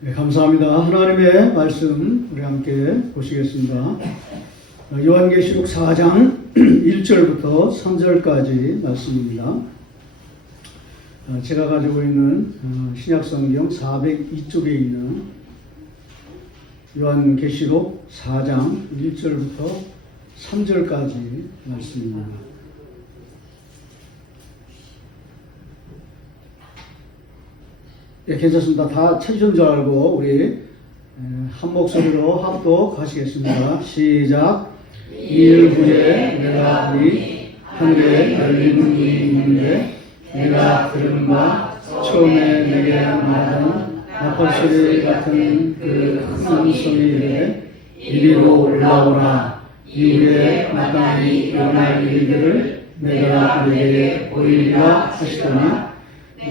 네, 감사합니다. 하나님의 말씀 우리 함께 보시겠습니다. 요한계시록 4장 1절부터 3절까지 말씀입니다. 제가 가지고 있는 신약성경 402쪽에 있는 요한계시록 4장 1절부터 3절까지 말씀입니다. 예, 괜찮습니다. 다 찾으신 줄 알고 우리 한 목소리로 합독하시겠습니다. 시작. 이일 후에 내가 보니 하늘에 열린 문이 있는데 내가 들은 바 처음에 내게 말하던 나팔소리 같은 그 큰 소리 이르되 이리로 올라오라. 이후에 마땅히 일어날 일들을 내가 너에게 보이리라 하시더니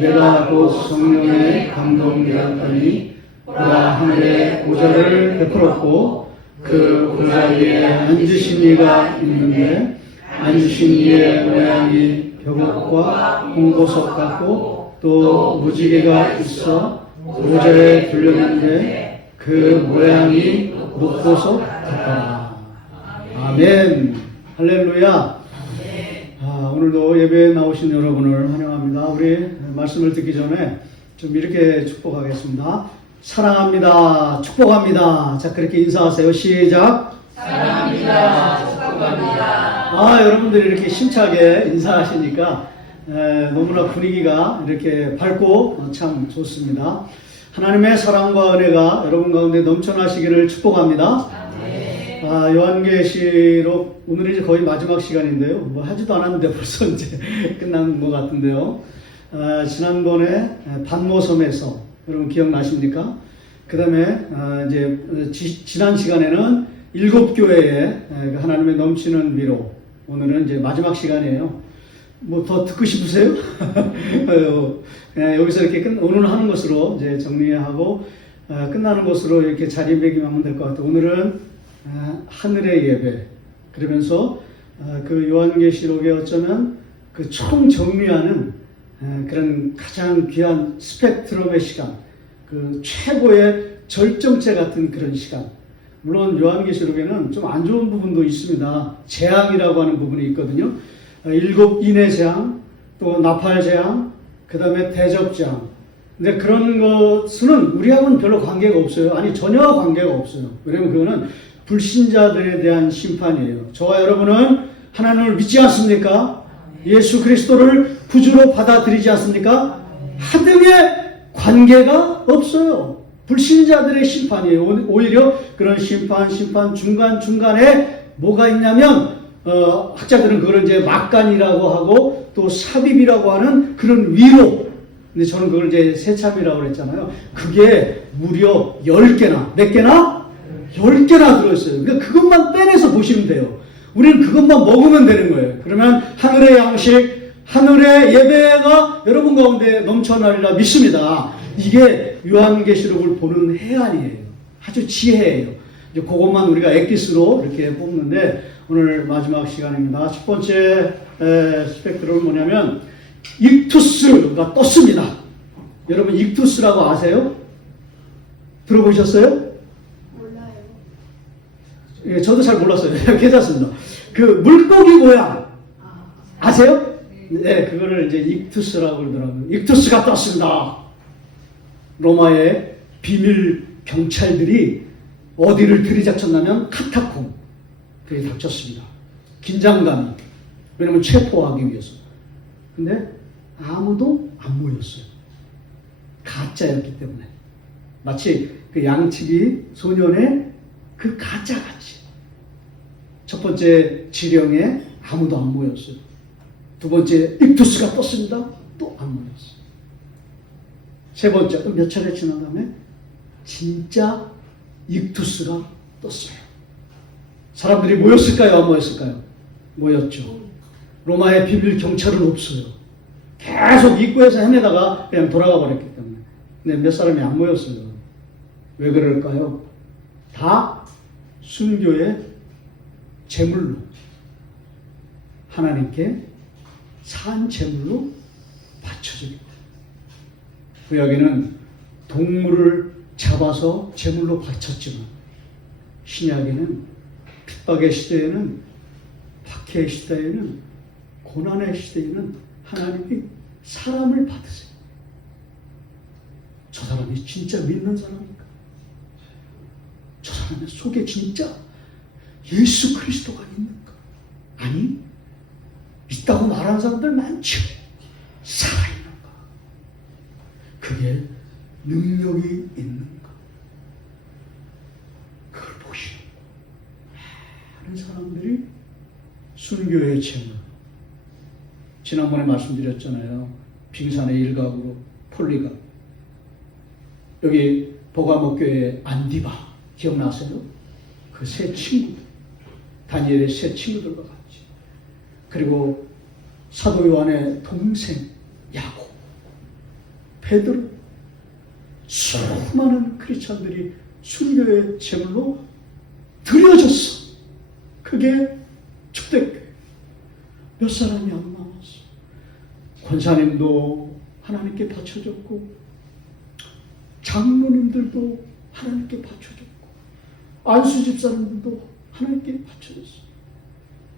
내가 곧 성령의 감동되었더니 보라 하늘에 보좌를 베풀었고 그 보좌 위에 앉으신 이가 있는데 앉으신 이의 모양이 벽옥과 홍보석 같고 또 무지개가 있어 보좌에 둘렸는데 그 모양이 녹보석 같더라. 아멘. 할렐루야. 오늘도 예배에 나오신 여러분을 환영합니다. 우리 말씀을 듣기 전에 좀 이렇게 축복하겠습니다. 사랑합니다. 축복합니다. 자, 그렇게 인사하세요. 시작. 사랑합니다. 축복합니다. 여러분들이 이렇게 힘차게 인사하시니까 너무나 분위기가 이렇게 밝고 참 좋습니다. 하나님의 사랑과 은혜가 여러분 가운데 넘쳐나시기를 축복합니다. 요한계시록 오늘이 이제 거의 마지막 시간인데요. 뭐 하지도 않았는데 벌써 이제 끝난 것 같은데요. 지난번에 반모섬에서 여러분 기억나십니까? 그 다음에 이제 지난 시간에는 7교회의 하나님의 넘치는 위로. 오늘은 이제 마지막 시간이에요. 뭐 더 듣고 싶으세요? 여기서 이렇게 오늘 하는 것으로 이제 정리하고 끝나는 것으로 이렇게 자리매김하면 될 것 같아요. 오늘은 하늘의 예배. 그러면서 그 요한계시록에 어쩌면 그 총 정리하는 그런 가장 귀한 스펙트럼의 시간, 그 최고의 절정체 같은 그런 시간. 물론 요한계시록에는 좀 안 좋은 부분도 있습니다. 재앙이라고 하는 부분이 있거든요. 7 인의 재앙, 또 나팔 재앙, 그 다음에 대접재앙. 근데 그런 것은 우리하고는 별로 관계가 없어요. 아니, 전혀 관계가 없어요. 왜냐면 그거는 불신자들에 대한 심판이에요. 저와 여러분은 하나님을 믿지 않습니까? 예수 그리스도를 구주로 받아들이지 않습니까? 하등의 관계가 없어요. 불신자들의 심판이에요. 오히려 그런 심판 중간중간에 뭐가 있냐면 학자들은 그걸 이제 막간이라고 하고 또 삽입이라고 하는 그런 위로. 근데 저는 그걸 이제 새참이라고 그랬잖아요. 그게 무려 10개나, 몇 개나? 10개나 들어있어요. 그러니까 그것만 빼내서 보시면 돼요. 우리는 그것만 먹으면 되는 거예요. 그러면 하늘의 양식, 하늘의 예배가 여러분 가운데 넘쳐나리라 믿습니다. 이게 요한계시록을 보는 해안이에요. 아주 지혜예요. 이제 그것만 우리가 엑기스로 이렇게 뽑는데 오늘 마지막 시간입니다. 첫 번째 스펙트럼은 뭐냐면 익투스가 떴습니다. 여러분 익투스라고 아세요? 들어보셨어요? 예, 저도 잘 몰랐어요. 괜찮습니다. 그 물고기 모양 아세요? 네, 그거를 이제 익투스라고 그러더라고요. 익투스가 떴습니다. 로마의 비밀 경찰들이 어디를 들이닥쳤냐면 카타콤. 그게 닥쳤습니다. 긴장감이. 왜냐면 체포하기 위해서. 근데 아무도 안 모였어요. 가짜였기 때문에. 마치 그 양치기 소년의 그 가짜같이. 첫 번째 지령에 아무도 안 모였어요. 두 번째 익투스가 떴습니다. 또 안 모였어요. 세 번째 몇 차례 지난 다음에 진짜 익투스가 떴어요. 사람들이 모였을까요? 안 모였을까요? 모였죠. 로마의 비밀 경찰은 없어요. 계속 입구에서 헤매다가 그냥 돌아가 버렸기 때문에. 근데 몇 사람이 안 모였어요. 왜 그럴까요? 다 순교의 제물로 하나님께 산 제물로 바쳐집니다. 구약에는 동물을 잡아서 제물로 바쳤지만 신약에는 핍박의 시대에는 박해의 시대에는 고난의 시대에는 하나님이 사람을 받으세요. 저 사람이 진짜 믿는 사람인가? 저 사람의 속에 진짜 예수 그리스도가 있는가? 아니, 있다고 말하는 사람들 많죠. 살아있는가? 그게 능력이 있는가? 그걸 보시는 많은 사람들이 순교의 제물. 지난번에 말씀드렸잖아요. 빙산의 일각으로 폴리가. 여기 보가목교의 안디바 기억나세요? 그 세 친구들. 다니엘의 세 친구들과 같이. 그리고 사도 요한의 동생 야곱, 베드로, 수많은 크리스찬들이 순교의 제물로 드려졌어. 그게 초대교회. 몇 사람이 안 남았어. 권사님도 하나님께 바쳐졌고, 장로님들도 하나님께 바쳐졌고, 안수 집사님들도 하나님께 바쳐졌어.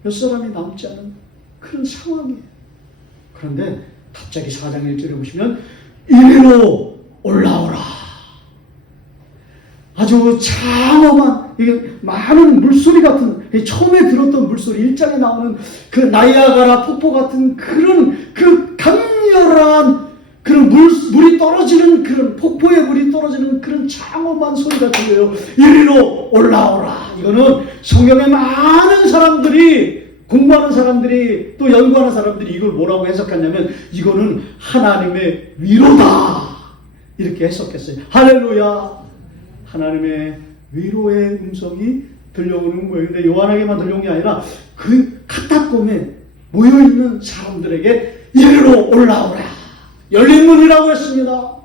몇 사람이 남지 않은 그런 상황이에요. 그런데 갑자기 4장 1절에 보시면 이리로 올라오라. 아주 장엄한, 이게 많은 물소리 같은, 처음에 들었던 물소리, 1장에 나오는 그 나이아가라 폭포 같은 그런 그 강렬한 그런 물이 떨어지는 그런 폭포에 물이 떨어지는 그런 장엄한 소리가 들려요. 이리로 올라오라. 이거는 성경에 많은 사람들이, 공부하는 사람들이, 또 연구하는 사람들이 이걸 뭐라고 해석했냐면 이거는 하나님의 위로다. 이렇게 해석했어요. 할렐루야. 하나님의 위로의 음성이 들려오는 거예요. 근데 요한에게만 들려온 게 아니라 그 카타콤에 모여있는 사람들에게 이리로 올라오라. 열린 문이라고 했습니다.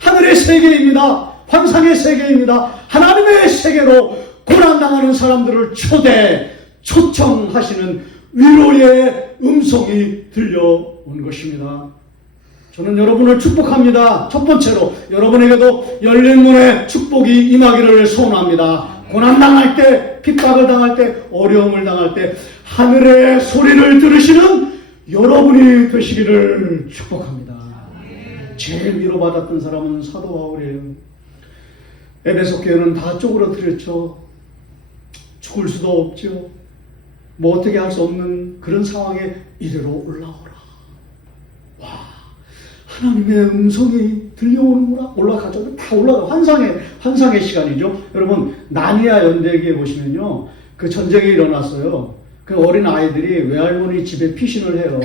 하늘의 세계입니다. 환상의 세계입니다. 하나님의 세계로 고난당하는 사람들을 초청하시는 위로의 음성이 들려온 것입니다. 저는 여러분을 축복합니다. 첫 번째로 여러분에게도 열린 문의 축복이 임하기를 소원합니다. 고난당할 때, 핍박을 당할 때, 어려움을 당할 때 하늘의 소리를 들으시는 여러분이 되시기를 축복합니다. 제일 위로받았던 사람은 사도 바울이에요. 에베소 교회는 다 쪼그러뜨렸죠. 죽을 수도 없죠. 뭐 어떻게 할 수 없는 그런 상황에 이리로 올라오라. 와, 하나님의 음성이 들려오는구나. 올라가죠. 다 올라가. 환상의 시간이죠. 여러분, 나니아 연대기에 보시면요, 그 전쟁이 일어났어요. 그 어린 아이들이 외할머니 집에 피신을 해요.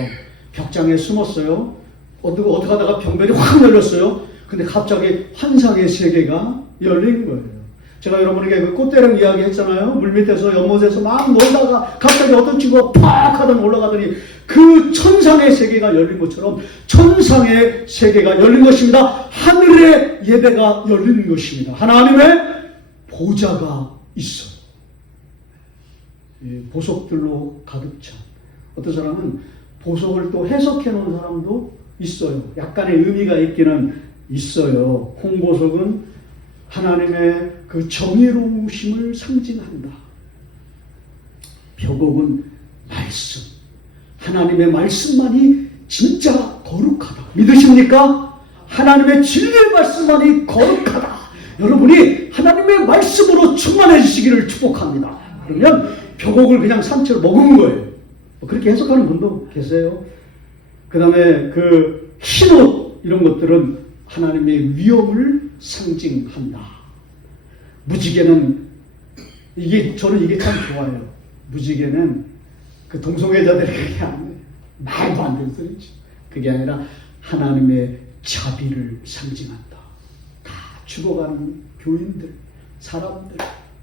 벽장에 숨었어요. 어떻게 하다가 병변이 확 열렸어요. 근데 갑자기 환상의 세계가 열린 거예요. 제가 여러분에게 그 꽃대령 이야기 했잖아요. 물밑에서 연못에서 막 놀다가 갑자기 어떤 친구가 팍 하더니 올라가더니 그 천상의 세계가 열린 것처럼 천상의 세계가 열린 것입니다. 하늘의 예배가 열린 것입니다. 하나님의 보좌가 있어요. 보석들로 가득 찬. 어떤 사람은 보석을 또 해석해 놓은 사람도 있어요. 약간의 의미가 있기는 있어요. 홍보석은 하나님의 그 정의로우심을 상징한다. 벽옥은 말씀. 하나님의 말씀만이 진짜 거룩하다. 믿으십니까? 하나님의 진리의 말씀만이 거룩하다. 여러분이 하나님의 말씀으로 충만해지시기를 축복합니다. 그러면 벽옥을 그냥 산채로 먹은 거예요. 그렇게 해석하는 분도 계세요. 그 다음에 그 흰옷 이런 것들은 하나님의 위엄을 상징한다. 무지개는 저는 이게 참 좋아요. 무지개는 그 동성애자들이 그게 아니에요. 말도 안 되는 소리죠. 그게 아니라 하나님의 자비를 상징한다. 다 죽어가는 교인들, 사람들,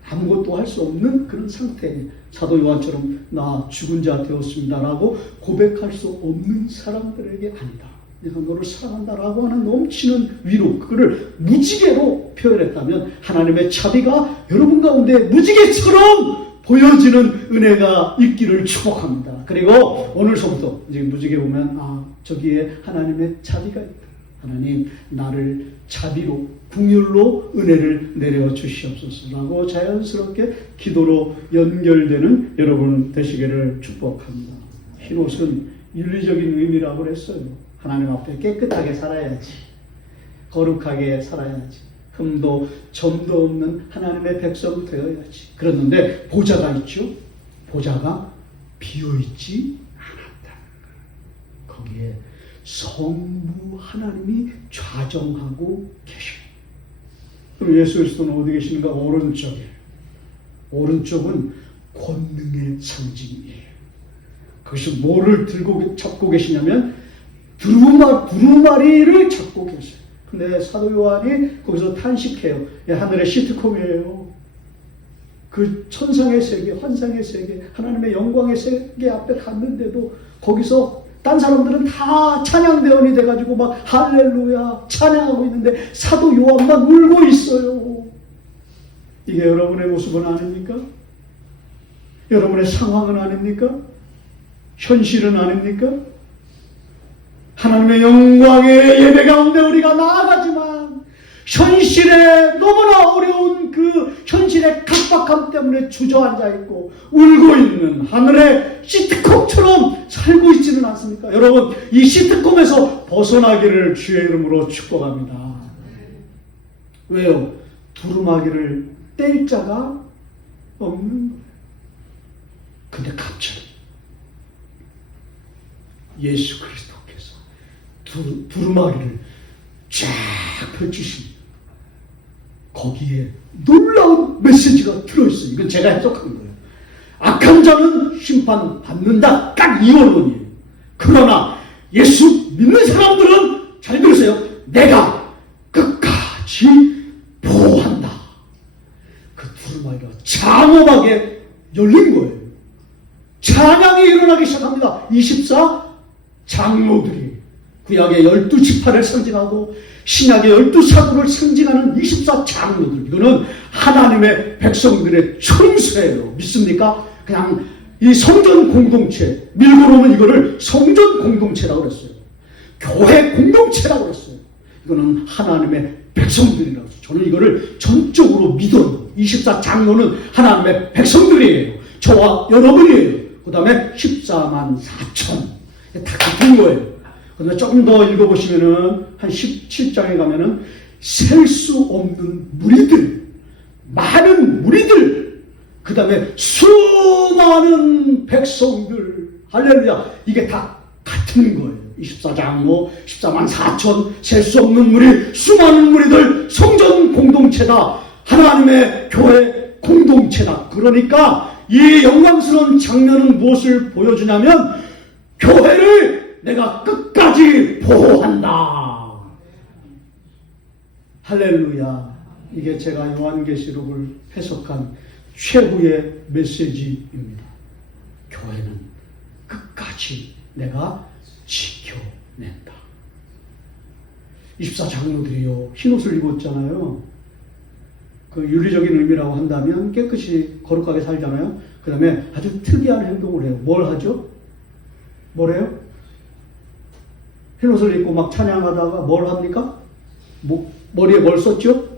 아무것도 할 수 없는 그런 상태에 사도 요한처럼 나 죽은 자 되었습니다라고 고백할 수 없는 사람들에게 아니다. 내가 너를 사랑한다라고 하는 넘치는 위로, 그거를 무지개로 표현했다면 하나님의 자비가 여러분 가운데 무지개처럼 보여지는 은혜가 있기를 축복합니다. 그리고 오늘서부터 이제 무지개 보면 저기에 하나님의 자비가 있다. 하나님 나를 자비로 긍휼로 은혜를 내려 주시옵소서라고 자연스럽게 기도로 연결되는 여러분 되시기를 축복합니다. 흰옷은 윤리적인 의미라고 했어요. 하나님 앞에 깨끗하게 살아야지, 거룩하게 살아야지, 흠도 점도 없는 하나님의 백성 되어야지. 그랬는데 보좌가 있죠. 보좌가 비어있지 않았다. 거기에 성부 하나님이 좌정하고 계셔. 그럼 예수 그리스도는 어디 계시는가? 오른쪽에. 오른쪽은 권능의 상징이에요. 그것이 뭐를 잡고 계시냐면 두루마리를 잡고 계세요. 근데 사도 요한이 거기서 탄식해요. 하늘의 시트콤이에요. 그 천상의 세계, 환상의 세계, 하나님의 영광의 세계 앞에 갔는데도 거기서 딴 사람들은 다 찬양대원이 돼가지고 막 할렐루야 찬양하고 있는데 사도 요한만 울고 있어요. 이게 여러분의 모습은 아닙니까? 여러분의 상황은 아닙니까? 현실은 아닙니까? 하나님의 영광의 예배 가운데 우리가 나아가지만 현실에 너무나 어려운 그 현실의 각박함 때문에 주저앉아 있고 울고 있는 하늘의 시트콤처럼 살고 있지는 않습니까? 여러분, 이 시트콤에서 벗어나기를 주의 이름으로 축복합니다. 왜요? 두루마기를 뗄 자가 없는 거예요. 근데 갑자기 예수 그리스도께서 두루마기를 쫙 펼치십니다. 거기에 놀라운 메시지가 들어있어요. 이건 제가 해석한 거예요. 악한 자는 심판받는다. 딱 이 원론이에요. 그러나 예수 믿는 사람들은 잘 들으세요. 내가 끝까지 보호한다. 그 두루마기가 장엄하게 열린 거예요. 찬양이 일어나기 시작합니다. 24 장로들이 구약의 12지파를 상징하고 신약의 12사도를 상징하는 24 장로들. 이거는 하나님의 백성들의 총수예요. 믿습니까? 그냥 이 성전 공동체, 밀고 오면 이거를 성전 공동체라고 그랬어요. 교회 공동체라고 그랬어요. 이거는 하나님의 백성들이라고 했어요. 저는 이거를 전적으로 믿어요. 24 장로는 하나님의 백성들이에요. 저와 여러분이에요. 그 다음에 14만 4천. 다 같은 거예요. 그런데 조금 더 읽어보시면은, 한 17장에 가면은, 셀 수 없는 무리들, 많은 무리들, 그 다음에 수많은 백성들, 할렐루야. 이게 다 같은 거예요. 24장로, 14만 4천, 셀 수 없는 무리, 수많은 무리들, 성전 공동체다. 하나님의 교회 공동체다. 그러니까, 이 영광스러운 장면은 무엇을 보여주냐면 교회를 내가 끝까지 보호한다. 할렐루야. 이게 제가 요한계시록을 해석한 최후의 메시지입니다. 교회는 끝까지 내가 지켜낸다. 24장로들이요. 흰옷을 입었잖아요. 그 윤리적인 의미라고 한다면 깨끗이 거룩하게 살잖아요. 그 다음에 아주 특이한 행동을 해요. 뭘 하죠? 뭘 해요? 흰옷을 입고 막 찬양하다가 뭘 합니까? 머리에 뭘 썼죠?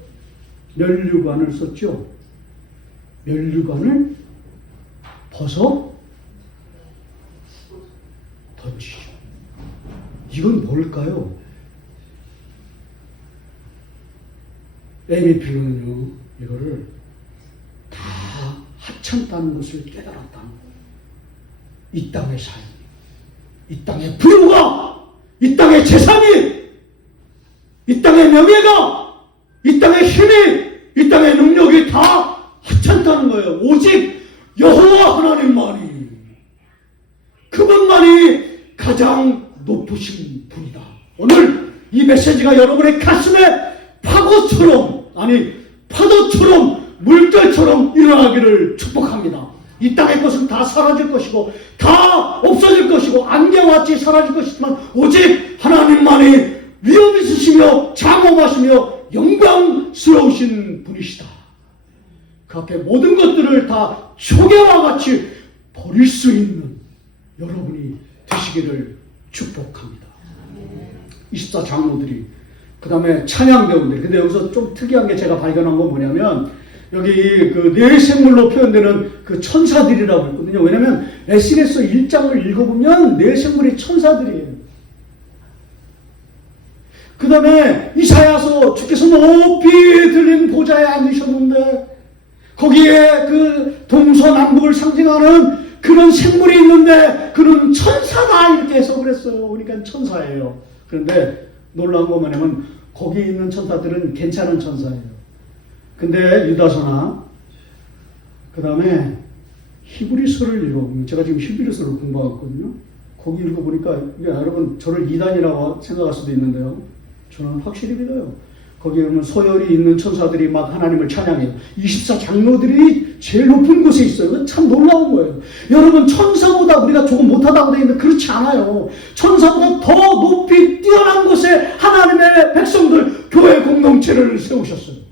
면류관을 썼죠. 면류관을 벗어 던지죠. 이건 뭘까요? 에미필로는요, 이거를 다 하찮다는 것을 깨달았다는 거예요. 이 땅의 삶이, 이 땅의 부유가, 이 땅의 재산이, 이 땅의 명예가, 이 땅의 힘이, 이 땅의 능력이 다 하찮다는 거예요. 오직 여호와 하나님만이, 그분만이 가장 높으신 분이다. 오늘 이 메시지가 여러분의 가슴에 파고처럼, 아니 파도처럼, 물결처럼 일어나기를 축복합니다. 이 땅의 것은 다 사라질 것이고 다 없어질 것이고 안개같이 사라질 것이지만 오직 하나님만이 위엄 있으시며 장엄하시며 영광스러우신 분이시다. 그 앞에 모든 것들을 다 초계와 같이 버릴 수 있는 여러분이 되시기를 축복합니다. 24 장로들이 그 다음에 찬양대원들. 근데 여기서 좀 특이한 게 제가 발견한 건 뭐냐면, 여기 그 뇌생물로 표현되는 그 천사들이라고 있거든요. 왜냐면 에스겔서 1장을 읽어보면 뇌생물이 천사들이에요. 그 다음에 이사야서 주께서 높이 들린 보좌에 앉으셨는데 거기에 그 동서남북을 상징하는 그런 생물이 있는데 그는 천사다 이렇게 해석을 했어요. 그러니까 천사예요. 그런데 놀라운 건 뭐냐면 거기 있는 천사들은 괜찮은 천사예요. 근데 유다서나 그 다음에 히브리서를 읽어보면 제가 지금 히브리서를 공부하거든요. 거기 읽어보니까 여러분 저를 이단이라고 생각할 수도 있는데요. 저는 확실히 믿어요. 거기에 보면 소열이 있는 천사들이 막 하나님을 찬양해요. 24장로들이 제일 높은 곳에 있어요. 그건 참 놀라운 거예요. 여러분 천사보다 우리가 조금 못하다고 되어 있는데 그렇지 않아요. 천사보다 더 높이 뛰어난 곳에 하나님의 백성들 교회 공동체를 세우셨어요.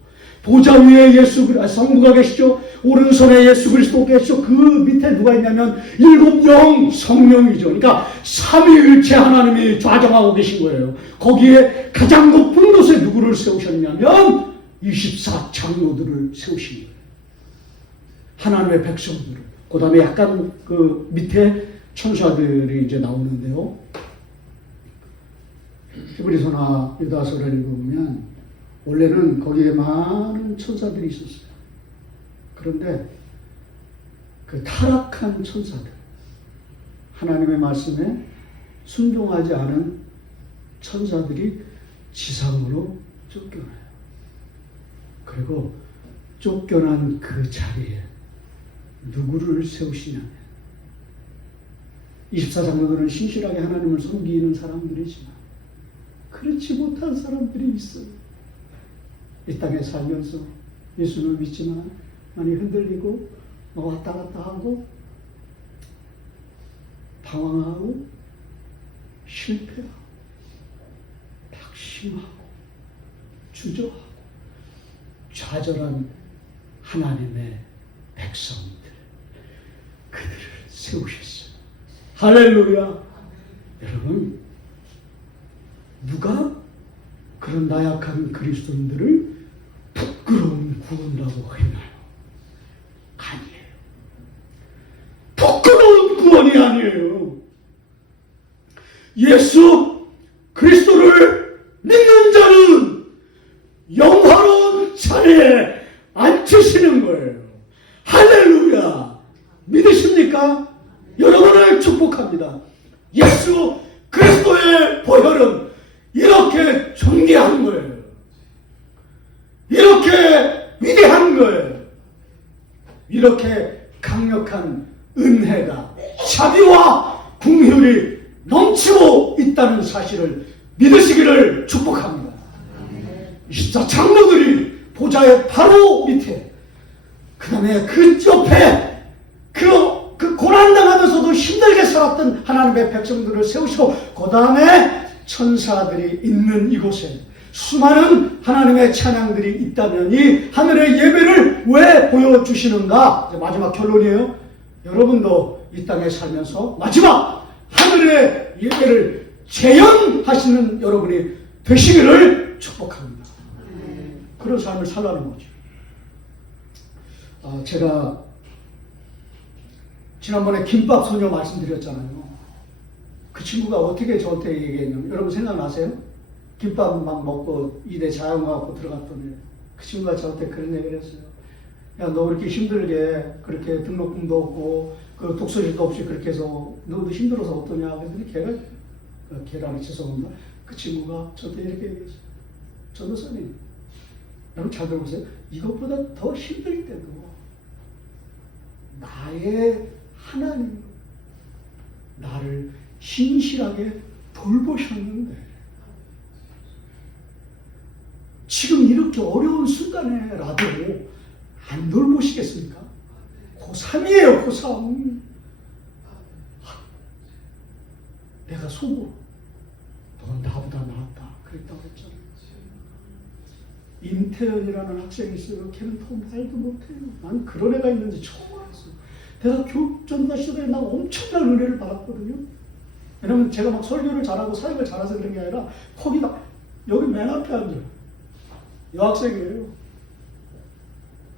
보좌 위에 성부가 계시죠. 오른손에 예수 그리스도 계시죠. 그 밑에 누가 있냐면 일곱 영 성령이죠. 그러니까 삼위일체 하나님이 좌정하고 계신 거예요. 거기에 가장 높은 곳에 누구를 세우셨냐면 24장로들을 세우신 거예요. 하나님의 백성들을. 그 다음에 약간 그 밑에 천사들이 이제 나오는데요. 히브리서나 유다서를 읽어보면 원래는 거기에 많은 천사들이 있었어요. 그런데 그 타락한 천사들, 하나님의 말씀에 순종하지 않은 천사들이 지상으로 쫓겨나요. 그리고 쫓겨난 그 자리에 누구를 세우시냐면 24장로들은 신실하게 하나님을 섬기는 사람들이지만 그렇지 못한 사람들이 있어요. 이 땅에 살면서 예수를 믿지만 많이 흔들리고 왔다 갔다 하고 방황하고 실패하고 낙심하고 주저하고 좌절한 하나님의 백성들 그들을 세우셨어요. 할렐루야. 여러분 누가 그런 나약한 그리스도인들을 부끄러운 구원이라고 했나요? 아니에요. 부끄러운 구원이 아니에요. 예수 그리스도를 믿는 자는 영화로운 자리에 앉히시는 거예요. 할렐루야. 믿으십니까? 여러분을 축복합니다. 예수 그리스도의 보혈은 이렇게 존귀한 거예요. 이렇게 위대한 거예요. 이렇게 강력한 은혜가 자비와 긍휼이 넘치고 있다는 사실을 믿으시기를 축복합니다. 24장로들이 보좌의 바로 밑에 그 다음에 그 옆에 그 고난당하면서도 힘들게 살았던 하나님의 백성들을 세우시고 그 다음에 천사들이 있는 이곳에 수많은 하나님의 찬양들이 있다면 이 하늘의 예배를 왜 보여주시는가? 이제 마지막 결론이에요. 여러분도 이 땅에 살면서 마지막 하늘의 예배를 재현하시는 여러분이 되시기를 축복합니다. 그런 삶을 살라는 거죠. 제가 지난번에 김밥 소녀 말씀드렸잖아요. 그 친구가 어떻게 저한테 얘기했냐면 여러분 생각나세요? 김밥 막 먹고 일에 자영 갖고 들어갔더니 그 친구가 저한테 그런 얘기를 했어요. 야, 너 그렇게 힘들게 그렇게 등록금도 없고 그 독서실도 없이 그렇게 해서 너도 힘들어서 어떠냐? 그랬더니 걔라니 죄송합니다. 그 친구가 저한테 이렇게 얘기했어요. 전도사님, 여러분 잘 들어보세요. 이것보다 더 힘들 때도 나의 하나님 나를 신실하게 돌보셨는데 지금 이렇게 어려운 순간에라도 안 돌보시겠습니까? 고3이에요, 고3. 내가 속으로 넌 나보다 낫다 그랬다고 했잖아요. 임태현이라는 학생이 있어요. 걔는 더 말도 못해요. 난 그런 애가 있는지 처음 알았어요. 내가 교육전도 시절에 난 엄청난 은혜를 받았거든요. 왜냐면 제가 막 설교를 잘하고 사역을 잘해서 그런 게 아니라 거기 막 여기 맨 앞에 앉아. 여학생이에요.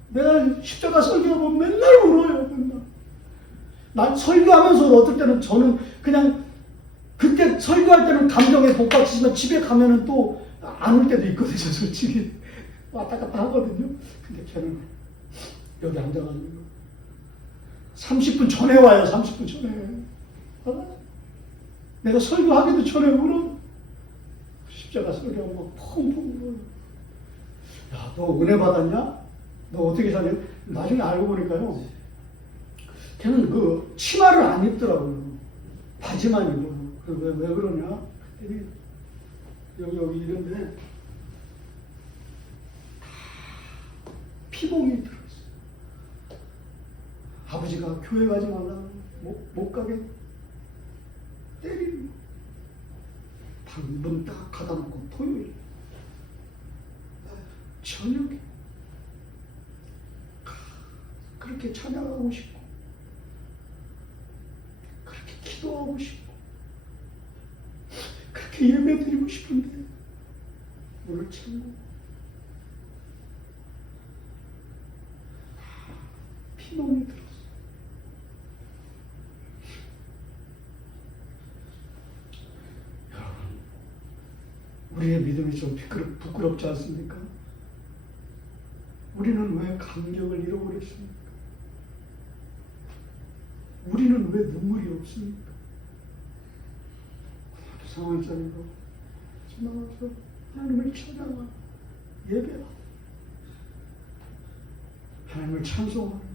내가 십자가 설교하면 맨날 울어요. 맨날. 난 설교하면서 어떨 때는 저는 그냥 그때 설교할 때는 감정에 복받치지만 집에 가면은 또 안 울 때도 있거든요. 솔직히 왔다 갔다 하거든요. 근데 걔는 여기 앉아가지고 30분 전에 와요. 30분 전에. 내가 설교하기도 전에 울어. 십자가 설교하면 막 펑펑 울어요. 야, 너 은혜 받았냐? 너 어떻게 사냐? 나중에 알고 보니까요. 걔는 그 치마를 안 입더라고요. 바지만 입어요. 왜 그러냐? 그랬더니 여기 이런데 다 피봉이 들어있어요. 아버지가 교회 가지 말라고 못 가게 때리는 방문 딱 가다놓고 토요일 저녁에 그렇게 찬양하고 싶고 그렇게 기도하고 싶고 그렇게 예배 드리고 싶은데 오늘 참고 피멍이 들었어. 여러분, 우리의 믿음이 좀 부끄럽지 않습니까? 우리는 왜 감격을 잃어버렸습니까? 우리는 왜 눈물이 없습니까? 상황을 짜리고 지나가서 하나님을 찬양하고 예배하고 하나님을 찬송하는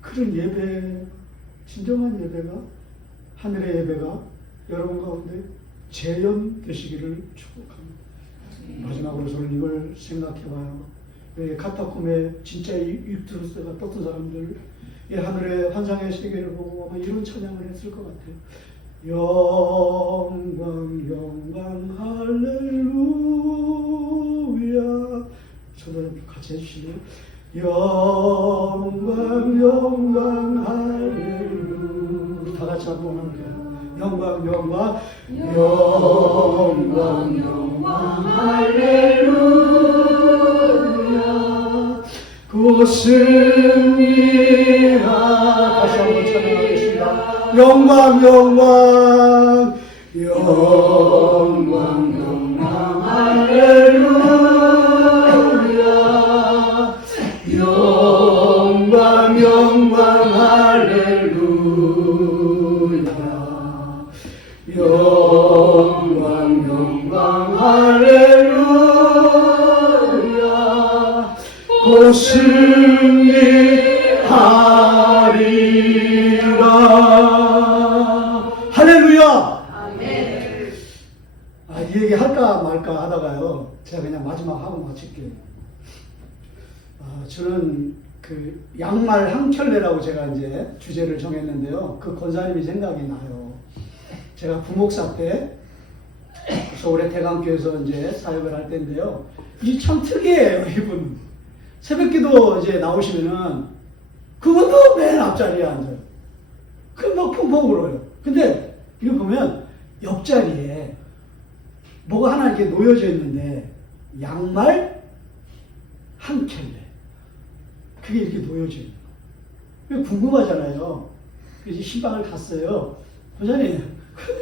그런 예배, 진정한 예배가, 하늘의 예배가 여러분 가운데 재현되시기를 축복합니다. 마지막으로 저는 이걸 생각해봐요. 왜 카타콤에 진짜 유투스가 떴던 사람들, 이 하늘의 환상의 세계를 보고 아마 이런 찬양을 했을 것 같아요. 영광 영광 할렐루야. 저도 같이 해주시네요. 영광 영광 할렐루야. 다 같이 한번 합니다. 영광 영광 영광 영광 할렐루야. 고승리하. 다시 한번 찬양하겠습니다. 영광 영광 영광 영광 할렐루야. 영광 영광 할렐루야. 영광 영광 할렐루야. 고승리하리라. 할렐루야. 아멘. 이 얘기 할까 말까 하다가요, 제가 그냥 마지막 하고 마칠게요. 저는 그 양말 한켤레라고 제가 이제 주제를 정했는데요. 그 권사님이 생각이 나요. 제가 부목사 때 서울의 대강교에서 이제 사역을 할 때인데요. 이 참 특이해요, 이분. 새벽기도 이제 나오시면은 그것도 맨 앞자리에 앉아요. 그럼 막 펑펑 울어요. 근데 이거 보면 옆자리에 뭐가 하나 이렇게 놓여져 있는데 양말 한 켤레. 그게 이렇게 놓여져 있는 거. 궁금하잖아요. 그래서 신방을 갔어요. 권사님,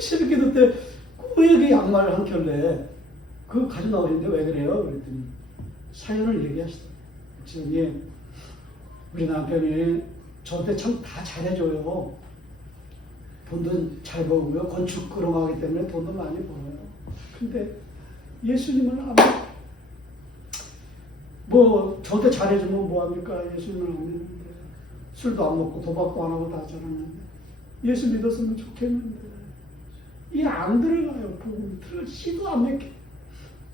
새벽기도 때 왜 이렇게 양말 한 켤레 그거 가지고 나오시는데 왜 그래요? 그랬더니 사연을 얘기하시더라고요. 그랬더니 우리 남편이 저한테 참 다 잘해줘요. 돈도 잘 벌고요. 건축 그런 거 하기 때문에 돈도 많이 벌어요. 근데 예수님은 안 뭐 저한테 잘해주면 뭐합니까? 예수님은 안 믿는데 술도 안 먹고 도박도 안 하고 다 잘하는데 예수 믿었으면 좋겠는데 이게 안 들어가요. 복음이 들어지도 안 먹혀.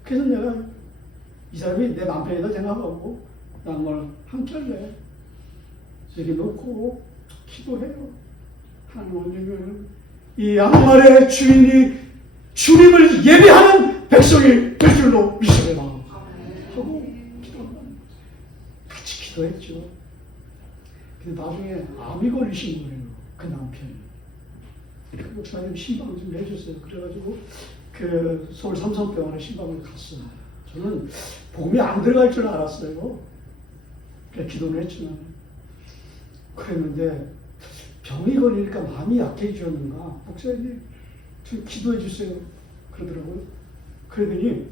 그래서 내가 이 사람이 내 남편이다 생각하고 양말 한 켤레 여기 놓고 기도해요. 하나님 원리면 이 양말의 주인이 주님을 예배하는 백성이 될 줄로 믿으라 하고 기도한다. 같이 기도했죠. 근데 나중에 암이 걸리신 거예요. 그 남편이. 그 목사님 신방 좀 해줬어요. 그래가지고 그 서울 삼성병원에 신방을 갔어요. 저는 복음이 안 들어갈 줄 알았어요. 그래서 기도를 했지만. 그랬는데 병이 걸리니까 마음이 약해지셨는가. 목사님, 좀 기도해 주세요. 그러더라고요. 그러더니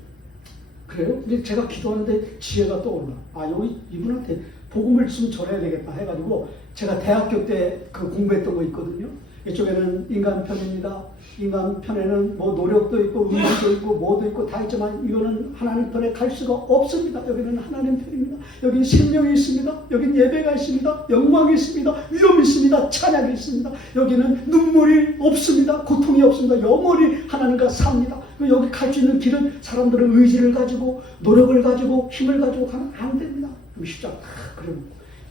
그래요? 근데 제가 기도하는데 지혜가 떠올라. 아, 여기 이분한테 복음을 좀 전해야 되겠다 해가지고 제가 대학교 때 그 공부했던 거 있거든요. 이쪽에는 인간 편입니다. 인간 편에는 뭐 노력도 있고 의지도 있고 뭐도 있고 다 있지만 이거는 하나님 편에 갈 수가 없습니다. 여기는 하나님 편입니다. 여기는 생명이 있습니다. 여기는 예배가 있습니다. 영광이 있습니다. 위험이 있습니다. 찬양이 있습니다. 여기는 눈물이 없습니다. 고통이 없습니다. 영원히 하나님과 삽니다. 여기 갈 수 있는 길은 사람들은 의지를 가지고 노력을 가지고 힘을 가지고 가면 안 됩니다. 그럼 십자가 그러고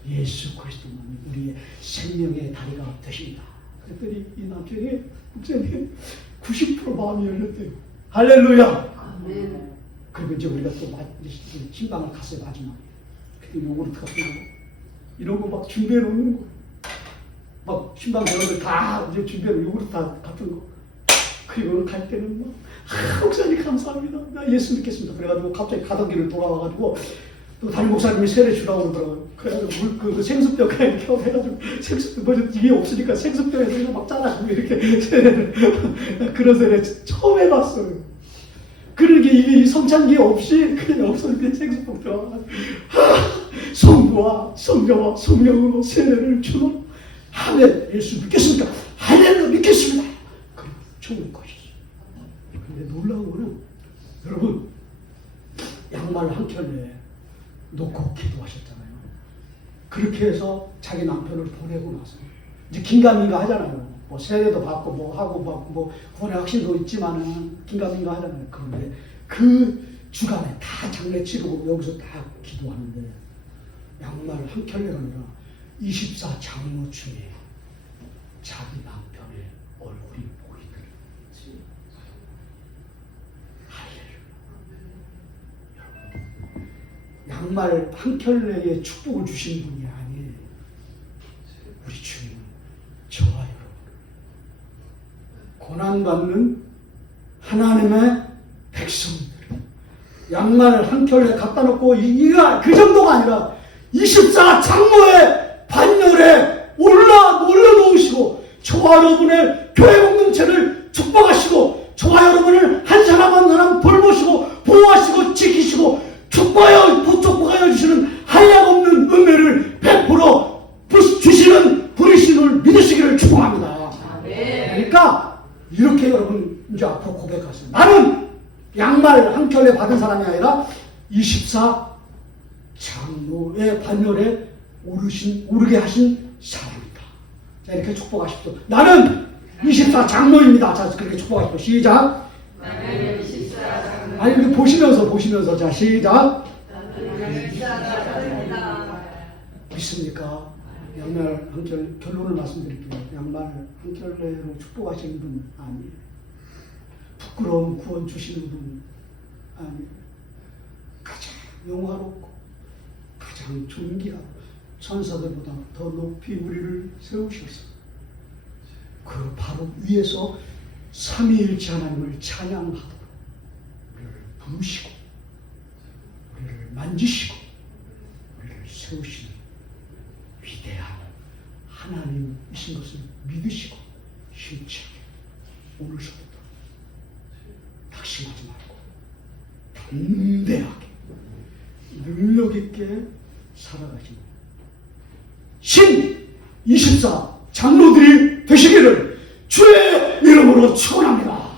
예수 그리스도만이 우리의 생명의 다리가 되십니다. 그랬더니 이 남편이 목사님 90% 마음이 열렸대요. 할렐루야. 아멘. 그리고 이제 우리가 또 신방을 갔어요. 마지막에. 그때 요구르트 같은 거 이런 거 막 준비해 놓는 거. 막 신방 배우들 다 이제 준비해 놓은 요구르트 같은 거. 그리고 갈 때는 막 목사님 감사합니다. 나 예수 믿겠습니다. 그래가지고 갑자기 가던 길을 돌아와가지고 또 담임 목사님이 세례 주라고 그러더라고요. 그래가지고 그 생수병에 이렇게 해가지고 생수병 뭐 이게 없으니까 생수병에서 막 짜가지고 이렇게 세례를 그런 세례 처음 해봤어요. 그러게 이게 이 성찬기 없이 그냥 없었는데 생수병 들어가가지고 성부와 성자와 성령으로 세례를 주고 아멘 예수 믿겠습니까? 할렐루야 믿겠습니다. 그리고 죽는 것이죠. 근데 놀라운 거는 여러분 양말 한 켤레 놓고 기도하셨잖아요. 그렇게 해서 자기 남편을 보내고 나서 이제 긴가민가 하잖아요. 뭐 세례도 받고 뭐 하고 뭐 구원의 확신도 있지만은 긴가민가 하잖아요. 그런데 그 주간에 다 장례 치르고 여기서 다 기도하는데 양말 한 켤레가 아니라 24장로 중에 자기 남편의 얼굴이 보이더래요. 양말 한 켤레에 축복을 주신 분이 아니에요. 우리 주님은 저와 여러분 고난받는 하나님의 백성들 양말 한 켤레 갖다 놓고 이가 그 정도가 아니라 24장로의 반열에 올려놓으시고 저와 여러분의 교회 공동체를 축복하시고 저와 여러분을 한 사람 한 사람 돌보시고 보호하시고 지키시고 축복하여 주시는 한량없는 은혜를 베풀어 주시는 부르심을 믿으시기를 축복합니다. 그러니까 이렇게 여러분 이제 앞으로 고백하세요. 나는 양말 한 켤레 받은 사람이 아니라 24장로의 반열에 오르게 하신 사람이다. 자, 이렇게 축복하십시오. 나는 24장로입니다. 자, 그렇게 축복하십시오. 시작. 나는 24장로. 아니, 이렇게 보시면서. 자, 시작. 믿습니까? 양말 한 켤레, 결론을 말씀드릴게요. 양말 한 켤레로 축복하시는 분 아니에요. 부끄러운 구원 주시는 분 아니에요. 가장 영화롭고 가장 존귀하고 천사들보다 더 높이 우리를 세우셔서 그 바로 위에서 삼위일체 하나님을 찬양하도록 우리를 부르시고 우리를 만지시고 우리를 세우시는 위대한 하나님이신 것을 믿으시고 힘차게 오늘서부터 낙심하지 말고 담대하게 능력 있게 살아가시는 신 24 장로들이 되시기를 주의 이름으로 축원합니다.